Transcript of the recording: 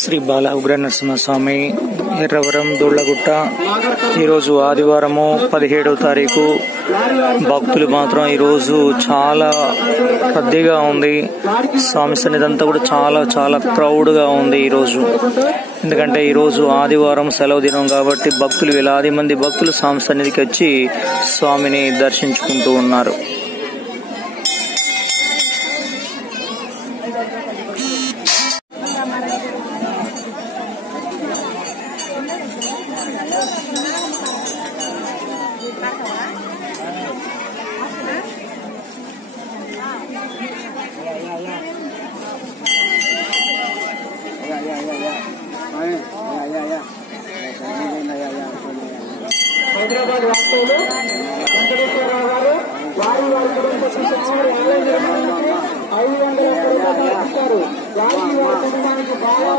శ్రీ బాల ఉగ్ర నరసింహస్వామి ఎర్రవరం దొళ్లగుట్ట. ఈరోజు ఆదివారము 17వ తారీఖు. భక్తులు మాత్రం ఈరోజు చాలా రద్దీగా ఉంది. స్వామి సన్నిధంతా కూడా చాలా చాలా క్రౌడ్గా ఉంది ఈరోజు. ఎందుకంటే ఈరోజు ఆదివారం సెలవు దినం కాబట్టి భక్తులు వేలాది మంది భక్తులు స్వామి సన్నిధికి వచ్చి స్వామిని దర్శించుకుంటూ ఉన్నారు. హైదరాబాద్ వాస్తవులు వెంకటేశ్వరరావు గారు వారి కుటుంబ సభ్యులు 500 ఇస్తారు. వారి కుటుంబానికి బాగా